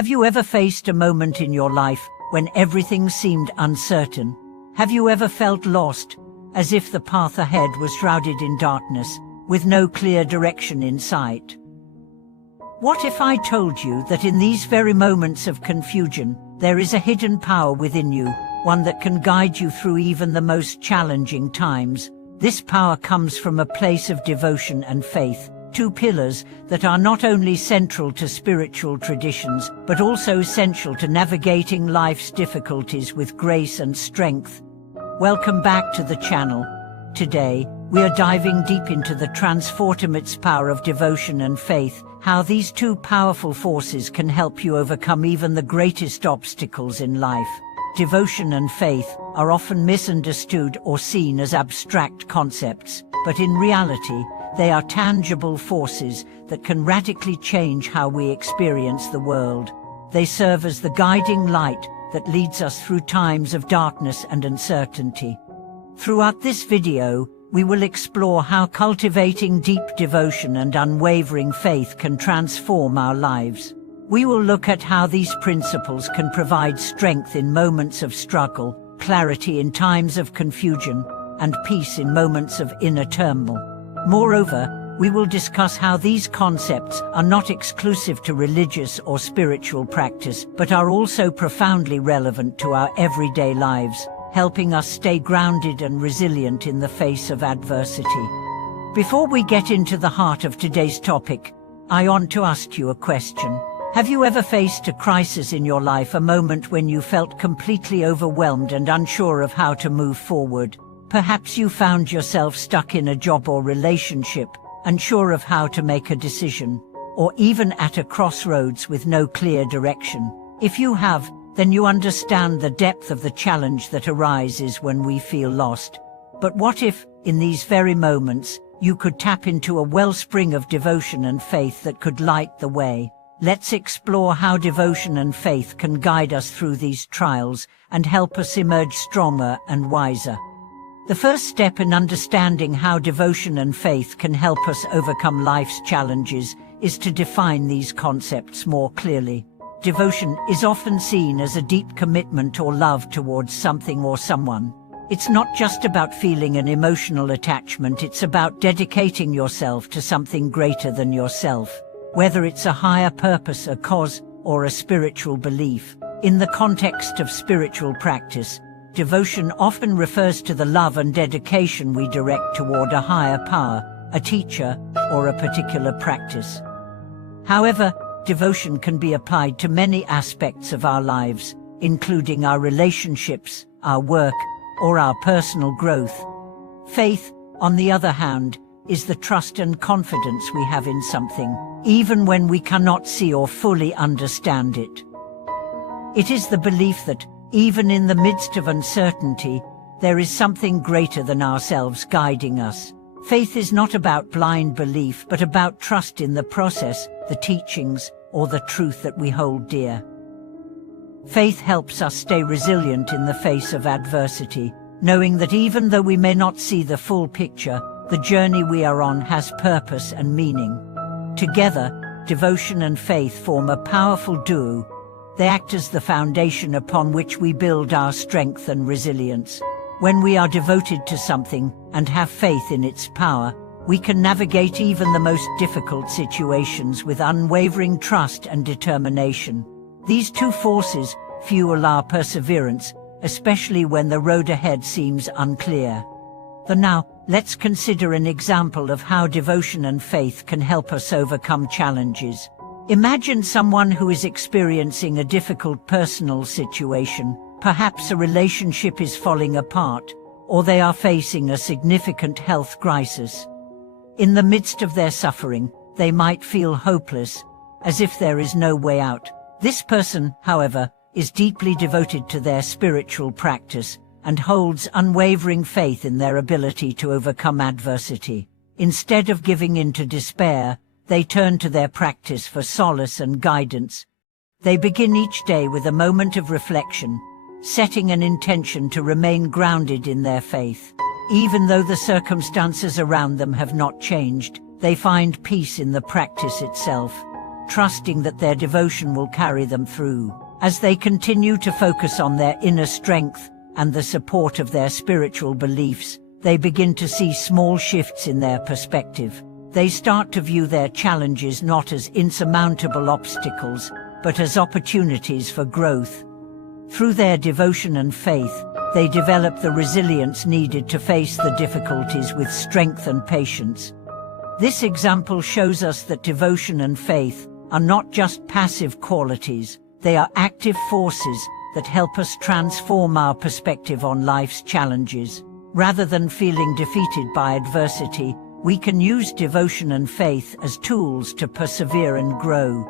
Have you ever faced a moment in your life when everything seemed uncertain? Have you ever felt lost, as if the path ahead was shrouded in darkness, with no clear direction in sight? What if I told you that in these very moments of confusion, there is a hidden power within you, one that can guide you through even the most challenging times? This power comes from a place of devotion and faith, two pillars that are not only central to spiritual traditions, but also essential to navigating life's difficulties with grace and strength. Welcome back to the channel. Today, we are diving deep into the transformative power of devotion and faith, how these two powerful forces can help you overcome even the greatest obstacles in life. Devotion and faith are often misunderstood or seen as abstract concepts, but in reality, they are tangible forces that can radically change how we experience the world. They serve as the guiding light that leads us through times of darkness and uncertainty. Throughout this video, we will explore how cultivating deep devotion and unwavering faith can transform our lives. We will look at how these principles can provide strength in moments of struggle, clarity in times of confusion, and peace in moments of inner turmoil. Moreover, we will discuss how these concepts are not exclusive to religious or spiritual practice, but are also profoundly relevant to our everyday lives, helping us stay grounded and resilient in the face of adversity. Before we get into the heart of today's topic, I want to ask you a question. Have you ever faced a crisis in your life, a moment when you felt completely overwhelmed and unsure of how to move forward? Perhaps you found yourself stuck in a job or relationship, unsure of how to make a decision, or even at a crossroads with no clear direction. If you have, then you understand the depth of the challenge that arises when we feel lost. But what if, in these very moments, you could tap into a wellspring of devotion and faith that could light the way? Let's explore how devotion and faith can guide us through these trials and help us emerge stronger and wiser. The first step in understanding how devotion and faith can help us overcome life's challenges is to define these concepts more clearly. Devotion is often seen as a deep commitment or love towards something or someone. It's not just about feeling an emotional attachment, it's about dedicating yourself to something greater than yourself, whether it's a higher purpose, a cause, or a spiritual belief. In the context of spiritual practice, devotion often refers to the love and dedication we direct toward a higher power, a teacher, or a particular practice. However, devotion can be applied to many aspects of our lives, including our relationships, our work, or our personal growth. Faith, on the other hand, is the trust and confidence we have in something, even when we cannot see or fully understand it. It is the belief that, even in the midst of uncertainty, there is something greater than ourselves guiding us. Faith is not about blind belief, but about trust in the process, the teachings, or the truth that we hold dear. Faith helps us stay resilient in the face of adversity, knowing that even though we may not see the full picture, the journey we are on has purpose and meaning. Together, devotion and faith form a powerful duo. They act as the foundation upon which we build our strength and resilience. When we are devoted to something and have faith in its power, we can navigate even the most difficult situations with unwavering trust and determination. These two forces fuel our perseverance, especially when the road ahead seems unclear. Now, let's consider an example of how devotion and faith can help us overcome challenges. Imagine someone who is experiencing a difficult personal situation. Perhaps a relationship is falling apart, or they are facing a significant health crisis. In the midst of their suffering, they might feel hopeless, as if there is no way out. This person, however, is deeply devoted to their spiritual practice and holds unwavering faith in their ability to overcome adversity. Instead of giving in to despair, they turn to their practice for solace and guidance. They begin each day with a moment of reflection, setting an intention to remain grounded in their faith. Even though the circumstances around them have not changed, they find peace in the practice itself. trusting that their devotion will carry them through. As they continue to focus on their inner strength and the support of their spiritual beliefs, they begin to see small shifts in their perspective. They start to view their challenges not as insurmountable obstacles, but as opportunities for growth. Through their devotion and faith, they develop the resilience needed to face the difficulties with strength and patience. This example shows us that devotion and faith are not just passive qualities, they are active forces that help us transform our perspective on life's challenges. Rather than feeling defeated by adversity, we can use devotion and faith as tools to persevere and grow.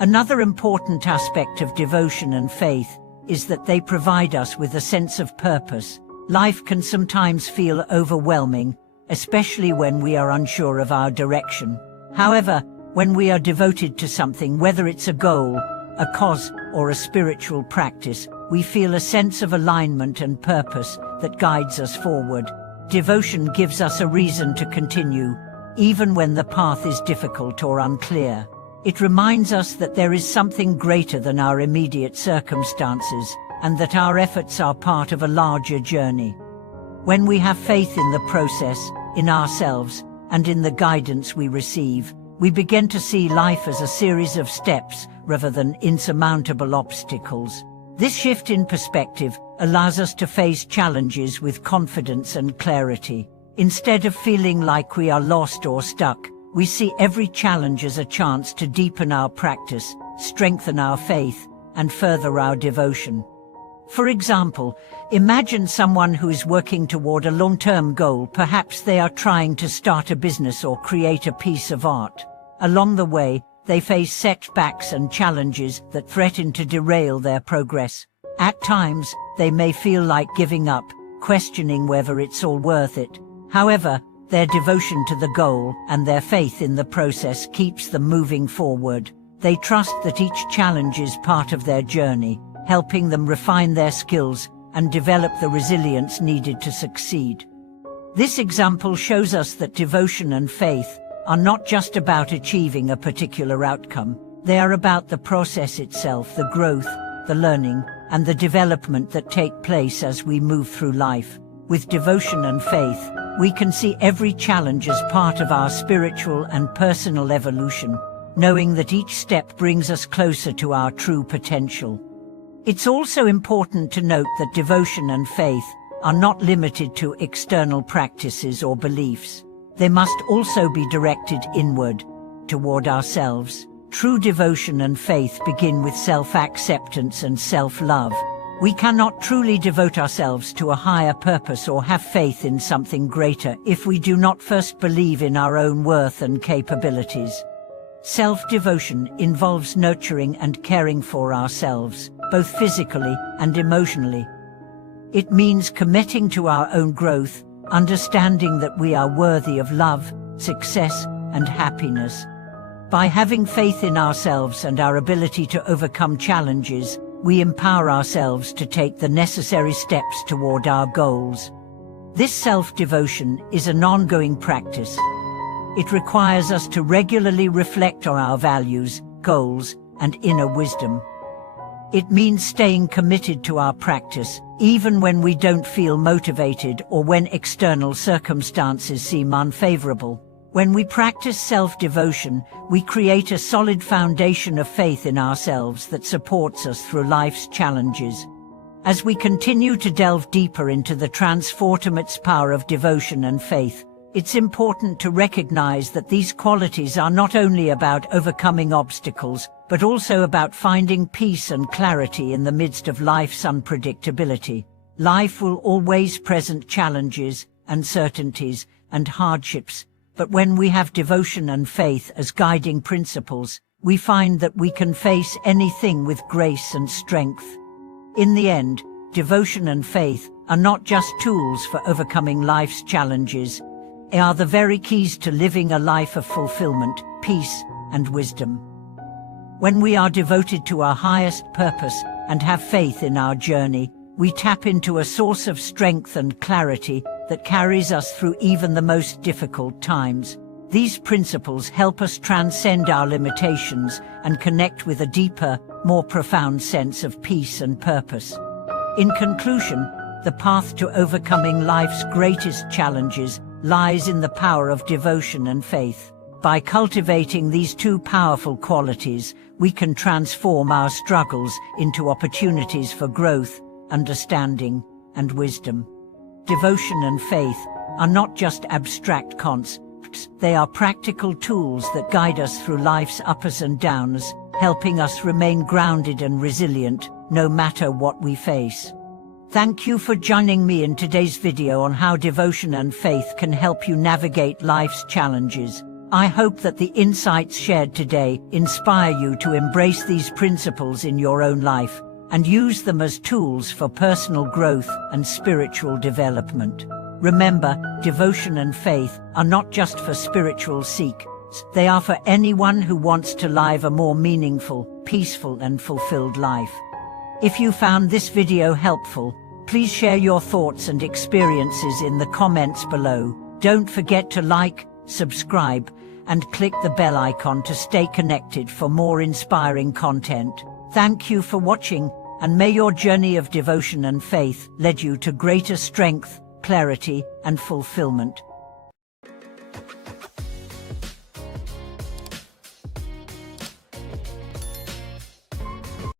Another important aspect of devotion and faith is that they provide us with a sense of purpose. Life can sometimes feel overwhelming, especially when we are unsure of our direction. However, when we are devoted to something, whether it's a goal, a cause, or a spiritual practice, we feel a sense of alignment and purpose that guides us forward. Devotion gives us a reason to continue, even when the path is difficult or unclear. It reminds us that there is something greater than our immediate circumstances, and that our efforts are part of a larger journey. When we have faith in the process, in ourselves, and in the guidance we receive, we begin to see life as a series of steps rather than insurmountable obstacles. This shift in perspective allows us to face challenges with confidence and clarity. Instead of feeling like we are lost or stuck, we see every challenge as a chance to deepen our practice, strengthen our faith, and further our devotion. For example, imagine someone who is working toward a long-term goal. Perhaps they are trying to start a business or create a piece of art. Along the way, they face setbacks and challenges that threaten to derail their progress. At times, they may feel like giving up, questioning whether it's all worth it. However, their devotion to the goal and their faith in the process keeps them moving forward. They trust that each challenge is part of their journey, helping them refine their skills and develop the resilience needed to succeed. This example shows us that devotion and faith are not just about achieving a particular outcome. They are about the process itself, the growth, the learning, and the development that take place as we move through life. With devotion and faith, we can see every challenge as part of our spiritual and personal evolution, knowing that each step brings us closer to our true potential. It's also important to note that devotion and faith are not limited to external practices or beliefs. They must also be directed inward, toward ourselves. True devotion and faith begin with self-acceptance and self-love. We cannot truly devote ourselves to a higher purpose or have faith in something greater if we do not first believe in our own worth and capabilities. Self-devotion involves nurturing and caring for ourselves, both physically and emotionally. It means committing to our own growth, understanding that we are worthy of love, success, and happiness. By having faith in ourselves and our ability to overcome challenges, we empower ourselves to take the necessary steps toward our goals. This self-devotion is an ongoing practice. It requires us to regularly reflect on our values, goals, and inner wisdom. It means staying committed to our practice, even when we don't feel motivated or when external circumstances seem unfavorable. When we practice self-devotion, we create a solid foundation of faith in ourselves that supports us through life's challenges. As we continue to delve deeper into the transformative power of devotion and faith, it's important to recognize that these qualities are not only about overcoming obstacles, but also about finding peace and clarity in the midst of life's unpredictability. Life will always present challenges, uncertainties, and hardships, but when we have devotion and faith as guiding principles, we find that we can face anything with grace and strength. In the end, devotion and faith are not just tools for overcoming life's challenges. They are the very keys to living a life of fulfillment, peace, and wisdom. When we are devoted to our highest purpose and have faith in our journey, we tap into a source of strength and clarity that carries us through even the most difficult times. These principles help us transcend our limitations and connect with a deeper, more profound sense of peace and purpose. In conclusion, the path to overcoming life's greatest challenges lies in the power of devotion and faith. By cultivating these two powerful qualities, we can transform our struggles into opportunities for growth, understanding, and wisdom. Devotion and faith are not just abstract concepts, they are practical tools that guide us through life's ups and downs, helping us remain grounded and resilient, no matter what we face. Thank you for joining me in today's video on how devotion and faith can help you navigate life's challenges. I hope that the insights shared today inspire you to embrace these principles in your own life and use them as tools for personal growth and spiritual development. Remember, devotion and faith are not just for spiritual seekers, they are for anyone who wants to live a more meaningful, peaceful, and fulfilled life. If you found this video helpful, please share your thoughts and experiences in the comments below. Don't forget to like, subscribe, and click the bell icon to stay connected for more inspiring content. Thank you for watching, and may your journey of devotion and faith lead you to greater strength, clarity, and fulfillment.